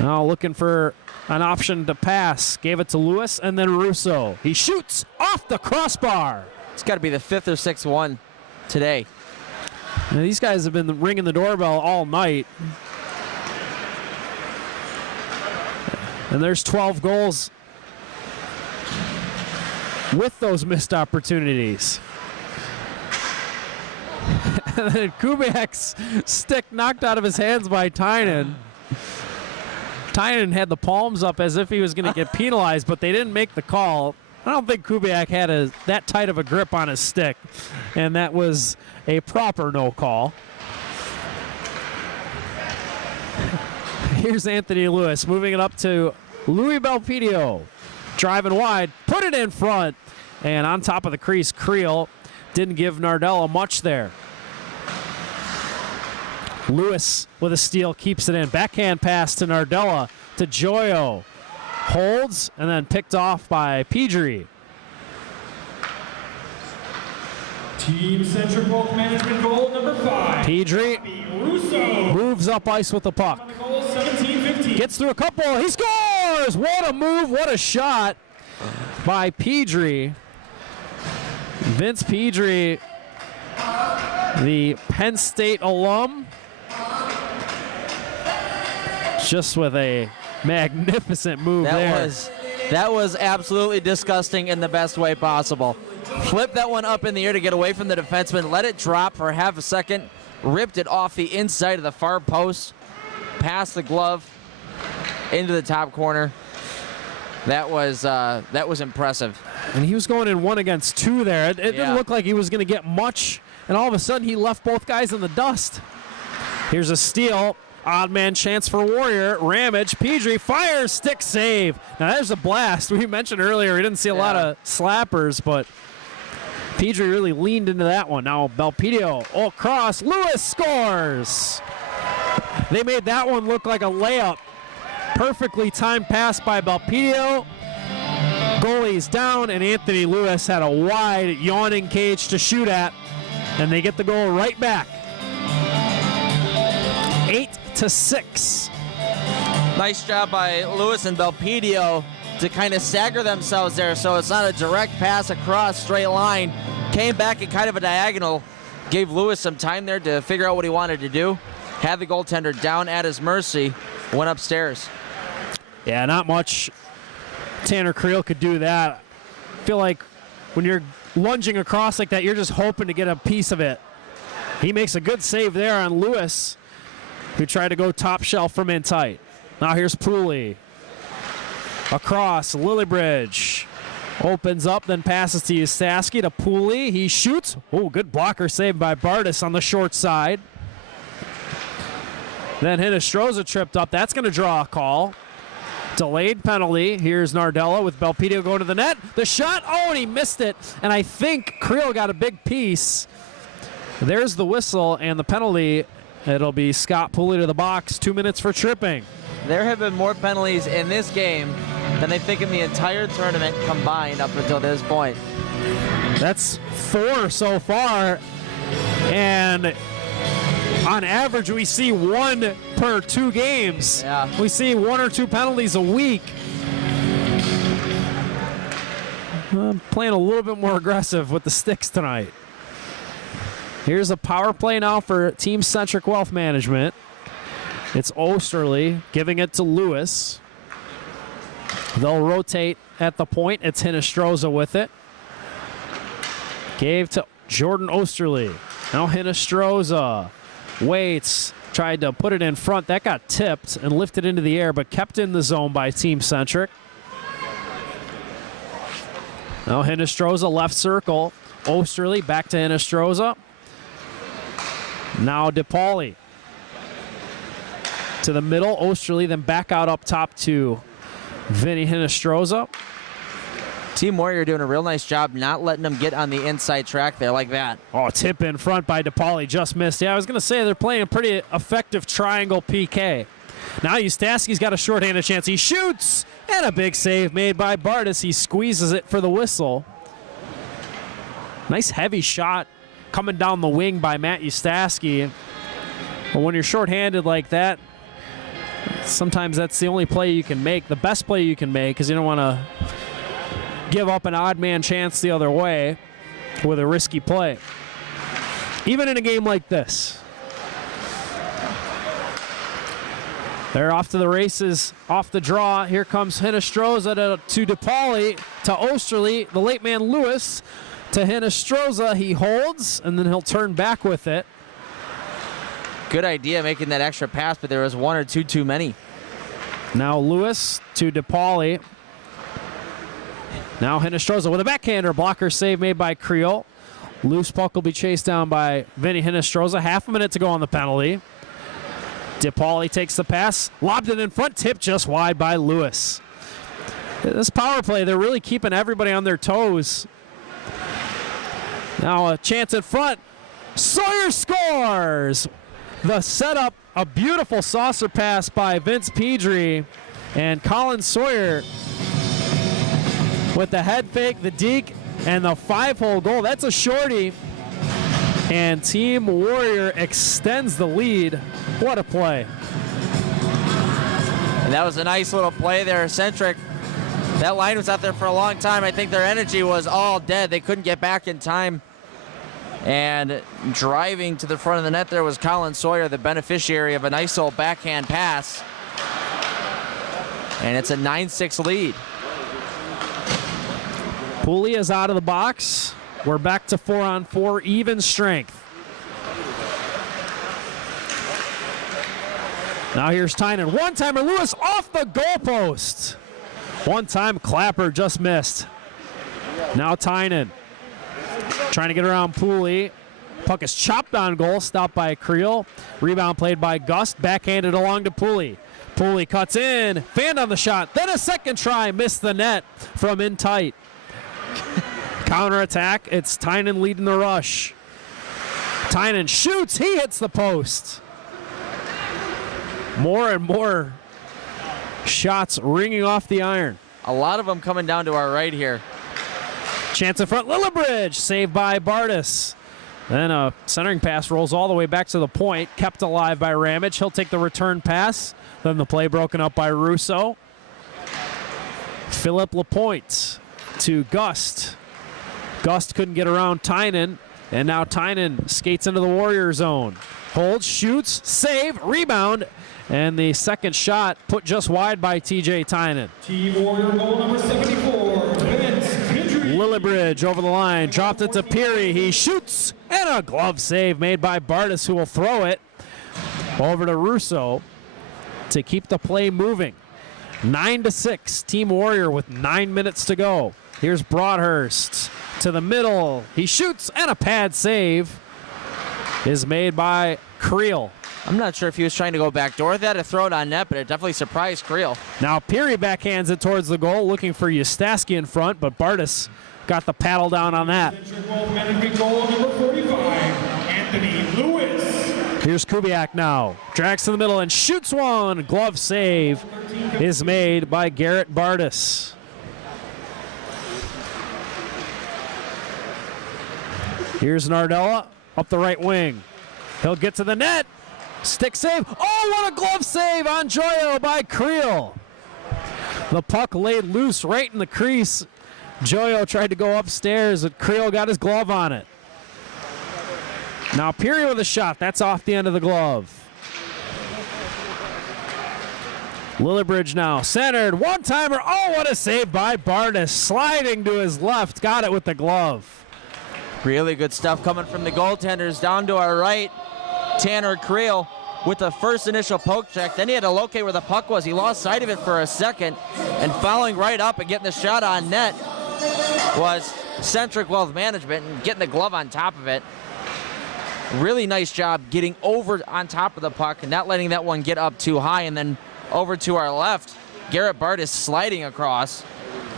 Now looking for an option to pass. Gave it to Lewis and then Russo. He shoots off the crossbar. It's got to be the 5th or 6th one today. Now, these guys have been ringing the doorbell all night. And there's 12 goals with those missed opportunities. And then Kubiak's stick knocked out of his hands by Tynan. Tynan had the palms up as if he was going to get penalized, but they didn't make the call. I don't think Kubiak had that tight of a grip on his stick, and that was a proper no call. Here's Anthony Lewis moving it up to Louis Belpedio. Driving wide, put it in front, and on top of the crease, Creel didn't give Nardella much there. Lewis with a steal keeps it in. Backhand pass to Nardella to Joyo. Holds and then picked off by Pedri. Team Centric Wealth Management goal number 5. Pedri Russo. moves up ice with the puck. On the goal, 17-15. Gets through a couple. He scores! What a move. What a shot by Pedri. Vince Pedri, the Penn State alum, just with a magnificent move there. That was absolutely disgusting in the best way possible. Flipped that one up in the air to get away from the defenseman, let it drop for half a second, ripped it off the inside of the far post, past the glove, into the top corner. That was impressive. And he was going in 1 against 2 there. It didn't look like he was going to get much, and all of a sudden he left both guys in the dust. Here's a steal. Odd man chance for Warrior. Ramage. Pedri fires. Stick save. Now there's a blast. We mentioned earlier we didn't see a lot of slappers, but Pedri really leaned into that one. Now Belpedio across. Lewis scores. They made that one look like a layup. Perfectly timed pass by Belpedio. Goalie's down, and Anthony Lewis had a wide, yawning cage to shoot at, and they get the goal right back. 8-6. Nice job by Lewis and Belpedio to kind of stagger themselves there, so it's not a direct pass across straight line. Came back in kind of a diagonal, gave Lewis some time there to figure out what he wanted to do. Had the goaltender down at his mercy, went upstairs. Yeah, not much Tanner Creel could do that. I feel like when you're lunging across like that, you're just hoping to get a piece of it. He makes a good save there on Lewis, who tried to go top shelf from in tight. Now here's Pooley. Across, Lillibridge. Opens up, then passes to Ustaski to Pooley. He shoots. Oh, good blocker save by Bardis on the short side. Then Hinostroza tripped up. That's going to draw a call. Delayed penalty. Here's Nardella with Belpedio going to the net. The shot. Oh, and he missed it. And I think Creel got a big piece. There's the whistle and the penalty. It'll be Scott Pooley to the box. 2 minutes for tripping. There have been more penalties in this game than I think in the entire tournament combined up until this point. That's 4 so far. And on average, we see 1 per 2 games. Yeah. We see 1 or 2 penalties a week. Playing a little bit more aggressive with the sticks tonight. Here's a power play now for Team Centric Wealth Management. It's Osterley giving it to Lewis. They'll rotate at the point. It's Hinostroza with it. Gave to Jordan Osterley. Now Hinostroza waits. Tried to put it in front. That got tipped and lifted into the air, but kept in the zone by Team Centric. Now Hinostroza left circle. Osterley back to Hinostroza. Now DePauli. To the middle, Osterley, then back out up top to Vinny Hinostroza. Team Warrior doing a real nice job not letting them get on the inside track there like that. Oh, tip in front by DePauli, just missed. Yeah, I was going to say they're playing a pretty effective triangle PK. Now Ustaski's got a shorthanded chance. He shoots, and a big save made by Bardis. He squeezes it for the whistle. Nice heavy shot coming down the wing by Matt Ustaski. But when you're shorthanded like that, sometimes that's the only play you can make, the best play you can make, because you don't want to give up an odd man chance the other way with a risky play. Even in a game like this. They're off to the races, off the draw. Here comes Hinostroza to DePauli, to Osterley, the late man Lewis, to Hinostroza. He holds, and then he'll turn back with it. Good idea making that extra pass, but there was 1 or 2 too many. Now Lewis to DePauli. Now Hinostroza with a backhander. Blocker save made by Creel. Loose puck will be chased down by Vinny Hinostroza. Half a minute to go on the penalty. DePauli takes the pass. Lobbed it in front. Tipped just wide by Lewis. This power play, they're really keeping everybody on their toes. Now a chance in front. Sawyer scores! The setup, a beautiful saucer pass by Vince Pedri, and Colin Sawyer with the head fake, the deke, and the 5-hole goal. That's a shorty, and Team Warrior extends the lead. What a play. And that was a nice little play there. Centric, that line was out there for a long time. I think their energy was all dead. They couldn't get back in time. And driving to the front of the net there was Colin Sawyer, the beneficiary of a nice old backhand pass. And it's a 9-6 lead. Pooley is out of the box. We're back to 4-on-4 even strength. Now here's Tynan. One-timer Lewis off the goalpost. One time Clapper just missed. Now Tynan. Trying to get around Pooley. Puck is chopped on goal, stopped by Creel. Rebound played by Gust, backhanded along to Pooley. Pooley cuts in, fanned on the shot, then a second try, missed the net from in tight. Counterattack, it's Tynan leading the rush. Tynan shoots, he hits the post. More and more shots ringing off the iron. A lot of them coming down to our right here. Chance in front, Lillibridge, saved by Bardis. Then a centering pass rolls all the way back to the point, kept alive by Ramage. He'll take the return pass. Then the play broken up by Russo. Philip Lapointe to Gust. Gust couldn't get around Tynan, and now Tynan skates into the Warrior zone. Holds, shoots, save, rebound, and the second shot put just wide by TJ Tynan. Team Warrior goal number 74, Vince Hendry. Lillibridge over the line, dropped it to Peary. He shoots, and a glove save made by Bardis, who will throw it over to Russo to keep the play moving. 9-6, Team Warrior with 9 minutes to go. Here's Broadhurst to the middle. He shoots, and a pad save is made by Creel. I'm not sure if he was trying to go backdoor with that or throw it on net, but it definitely surprised Creel. Now Peary backhands it towards the goal, looking for Ustaski in front, but Bardis got the paddle down on that. Centric Wolf Management goal number 45, Anthony Lewis. Here's Kubiak now. Drags to the middle and shoots one. Glove save is made by Garrett Bardis. Here's Nardella up the right wing. He'll get to the net. Stick save. Oh, what a glove save on Joyo by Creel. The puck laid loose right in the crease. Joyo tried to go upstairs, but Creel got his glove on it. Now Peary with a shot. That's off the end of the glove. Lillibridge now centered. One-timer. Oh, what a save by Bardis. Sliding to his left. Got it with the glove. Really good stuff coming from the goaltenders. Down to our right, Tanner Creel with the first initial poke check. Then he had to locate where the puck was. He lost sight of it for a second. And following right up and getting the shot on net was Centric Wealth Management and getting the glove on top of it. Really nice job getting over on top of the puck and not letting that one get up too high. And then over to our left, Garrett Bardis sliding across,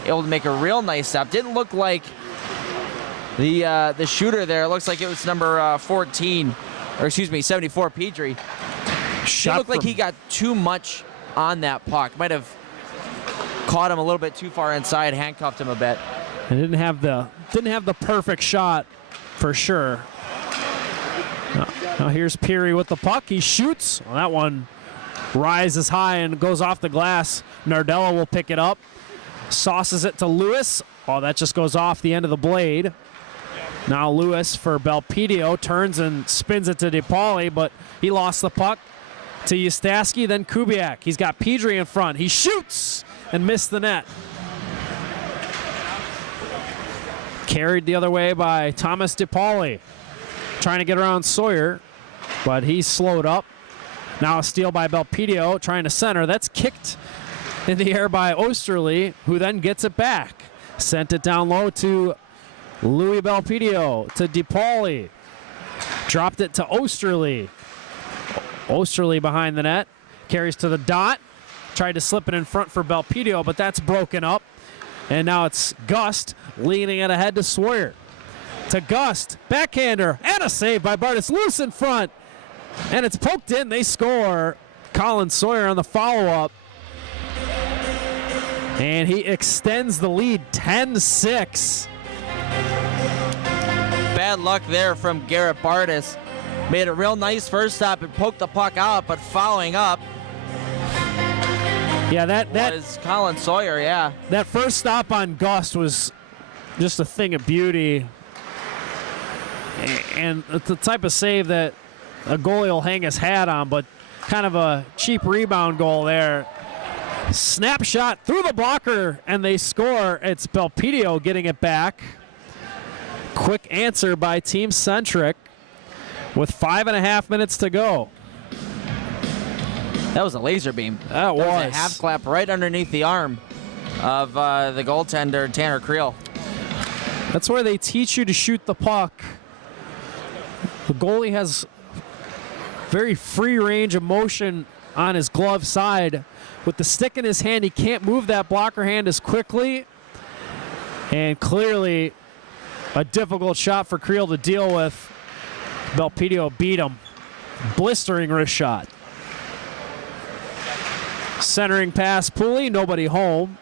able to make a real nice stop. Didn't look like the shooter there. It looks like it was number 14, or excuse me, 74, Petrie. It looked like he got too much on that puck. Might have caught him a little bit too far inside, handcuffed him a bit. And didn't have the perfect shot for sure. Now here's Peary with the puck. He shoots. Well, that one rises high and goes off the glass. Nardella will pick it up. Sauces it to Lewis. Oh, that just goes off the end of the blade. Now Lewis for Belpedio turns and spins it to DePauli, but he lost the puck to Ustaski, then Kubiak. He's got Petrie in front. He shoots and missed the net. Carried the other way by Thomas DePauli. Trying to get around Sawyer, but he's slowed up. Now a steal by Belpedio, trying to center. That's kicked in the air by Osterley, who then gets it back. Sent it down low to Louis Belpedio, to DePauli. Dropped it to Osterley. Osterley behind the net. Carries to the dot. Tried to slip it in front for Belpedio, but that's broken up. And now it's Gust leaning it ahead to Sawyer. To Gust, backhander, and a save by Bardis. Loose in front, and it's poked in. They score. Colin Sawyer on the follow-up. And he extends the lead 10-6. Bad luck there from Garrett Bardis. Made a real nice first stop and poked the puck out, but following up. Yeah, that was Colin Sawyer, yeah. That first stop on Gust was just a thing of beauty. And it's the type of save that a goalie will hang his hat on, but kind of a cheap rebound goal there. Snapshot through the blocker, and they score. It's Belpedio getting it back. Quick answer by Team Centric with 5.5 minutes to go. That was a laser beam. That was a half clap right underneath the arm of the goaltender, Tanner Creel. That's where they teach you to shoot the puck. The goalie has very free range of motion on his glove side. With the stick in his hand, he can't move that blocker hand as quickly. And clearly a difficult shot for Creel to deal with. Belpedio beat him. Blistering wrist shot. Centering pass, Pooley, nobody home.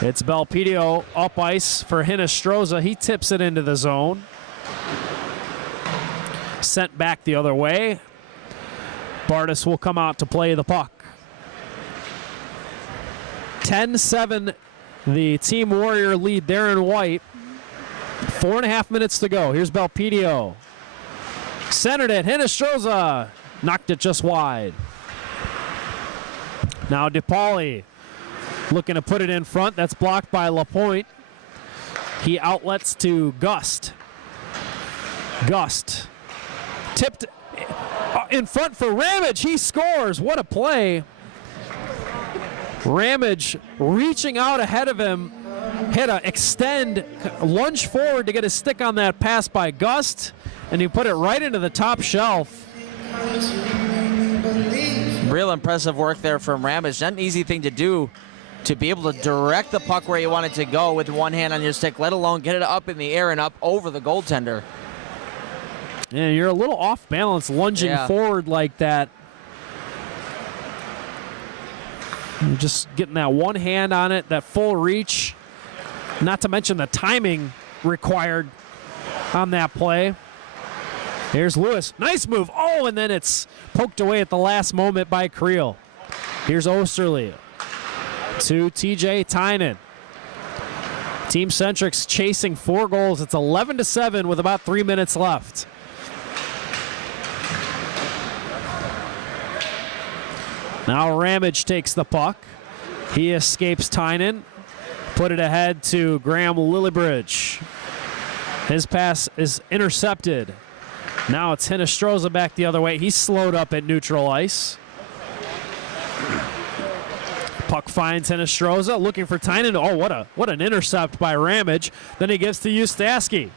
It's Belpedio up ice for Hinestroza. He tips it into the zone. Sent back the other way. Bardis will come out to play the puck. 10-7, the Team Warrior lead there in white. 4.5 minutes to go. Here's Belpedio. Centered it. Hinestroza knocked it just wide. Now DePauli looking to put it in front. That's blocked by LaPointe. He outlets to Gust. Gust tipped in front for Ramage. He scores. What a play. Ramage reaching out ahead of him. Hit a extend, lunge forward to get a stick on that pass by Gust, and he put it right into the top shelf. Real impressive work there from Ramage. Not an easy thing to do, to be able to direct the puck where you want it to go with one hand on your stick, let alone get it up in the air and up over the goaltender. Yeah, you're a little off balance lunging forward like that. You're just getting that one hand on it, that full reach. Not to mention the timing required on that play. Here's Lewis. Nice move. Oh, and then it's poked away at the last moment by Creel. Here's Osterley to TJ Tynan. Team Centric's chasing 4 goals. It's 11-7 with about 3 minutes left. Now Ramage takes the puck. He escapes Tynan. Put it ahead to Graham Lillibridge. His pass is intercepted. Now it's Hinestroza back the other way. He's slowed up at neutral ice. Puck finds Hinestroza, looking for Tynan. Oh, what an intercept by Ramage. Then he gives to Ustaski.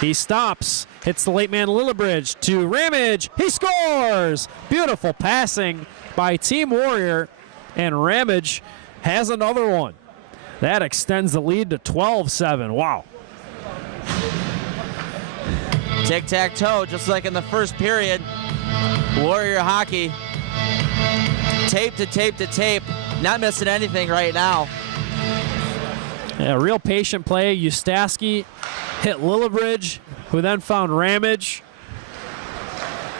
He stops, hits the late man Lillibridge to Ramage. He scores! Beautiful passing by Team Warrior, and Ramage has another one. That extends the lead to 12-7. Wow. Tic-tac-toe, just like in the first period. Warrior hockey. Tape to tape to tape. Not missing anything right now. Yeah, real patient play. Ustaski hit Lillibridge, who then found Ramage.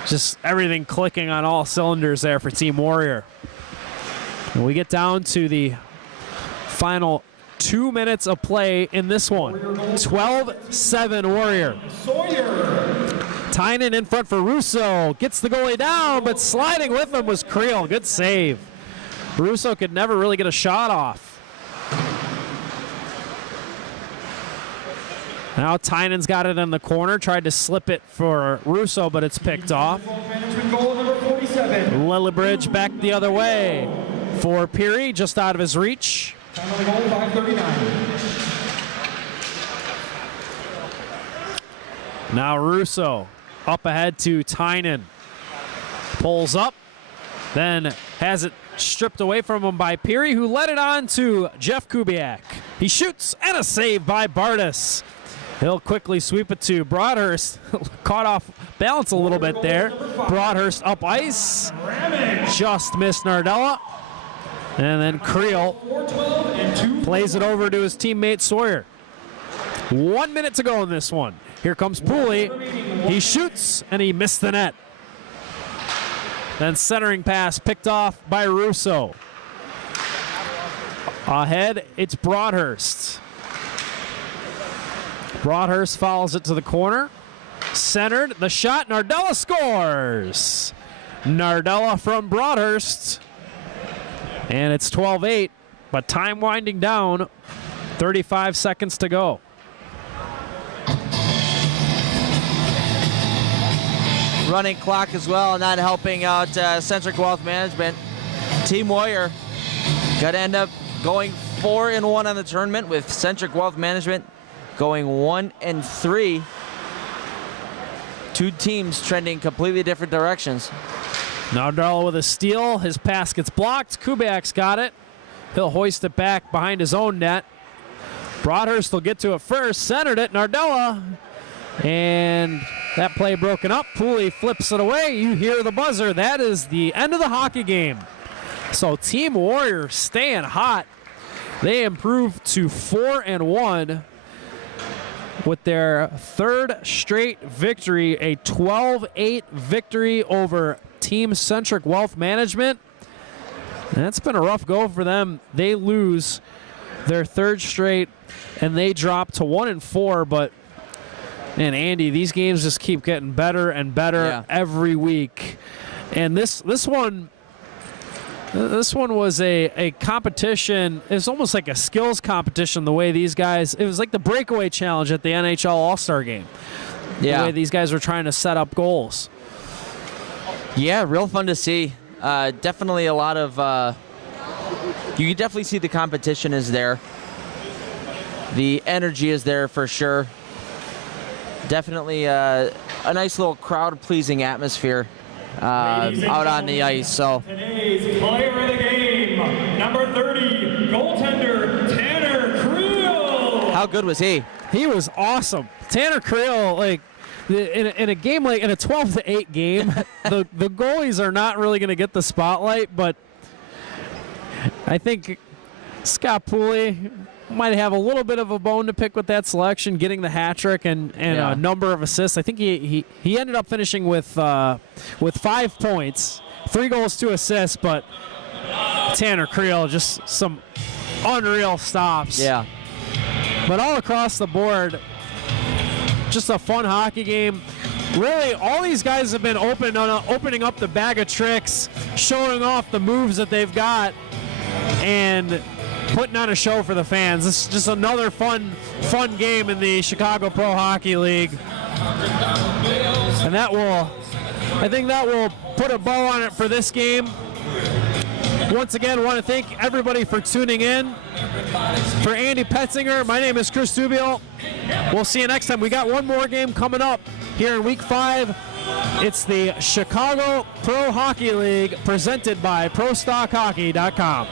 Just everything clicking on all cylinders there for Team Warrior. And we get down to the final 2 minutes of play in this one. 12-7 Warrior. Tynan in front for Russo. Gets the goalie down, but sliding with him was Creel. Good save. Russo could never really get a shot off. Now Tynan's got it in the corner. Tried to slip it for Russo, but it's picked off. Lillibridge back the other way for Peary, just out of his reach. Now Russo up ahead to Tynan. Pulls up, then has it stripped away from him by Peary, who let it on to Jeff Kubiak. He shoots, and a save by Bardis. He'll quickly sweep it to Broadhurst. Caught off balance a little bit there. Broadhurst up ice. Just missed Nardella. And then Creel plays it over to his teammate Sawyer. 1 minute to go in this one. Here comes Pooley. He shoots, and he missed the net. Then centering pass picked off by Russo. Ahead, it's Broadhurst. Broadhurst follows it to the corner. Centered, the shot, Nardella scores! Nardella from Broadhurst. And it's 12-8, but time winding down, 35 seconds to go. Running clock as well, not helping out Centric Wealth Management. Team Warrior got to end up going 4-1 on the tournament, with Centric Wealth Management going 1-3. Two teams trending completely different directions. Nardella with a steal. His pass gets blocked. Kubiak's got it. He'll hoist it back behind his own net. Broadhurst will get to it first. Centered it. Nardella. And that play broken up. Pooley flips it away. You hear the buzzer. That is the end of the hockey game. So Team Warrior staying hot. They improve to 4-1 with their third straight victory, a 12-8 victory over Team Centric Wealth Management. That's been a rough go for them. They lose their third straight, and they drop to 1-4. But man, Andy, these games just keep getting better and better every week. And this one was a competition. It was almost like a skills competition. The way these guys, it was like the breakaway challenge at the NHL All-Star Game. Yeah, the way these guys were trying to set up goals. Yeah, real fun to see. Definitely a lot of. You can definitely see the competition is there. The energy is there for sure. Definitely a nice little crowd-pleasing atmosphere out on the ice. So today's player of the game, number 30, goaltender Tanner Creel. How good was he? He was awesome. Tanner Creel, like in a game like in a 12-8 game, the goalies are not really going to get the spotlight, but I think Scott Pooley might have a little bit of a bone to pick with that selection, getting the hat trick and a number of assists. I think he ended up finishing with 5 points, 3 goals, 2 assists, but Tanner Creel, just some unreal stops. Yeah. But all across the board, just a fun hockey game. Really, all these guys have been opening up the bag of tricks, showing off the moves that they've got, and putting on a show for the fans. This is just another fun game in the Chicago Pro Hockey League. And I think that will put a bow on it for this game. Once again, I want to thank everybody for tuning in. For Andy Petzinger, my name is Chris Dubiel. We'll see you next time. We got one more game coming up here in Week 5. It's the Chicago Pro Hockey League presented by ProStockHockey.com.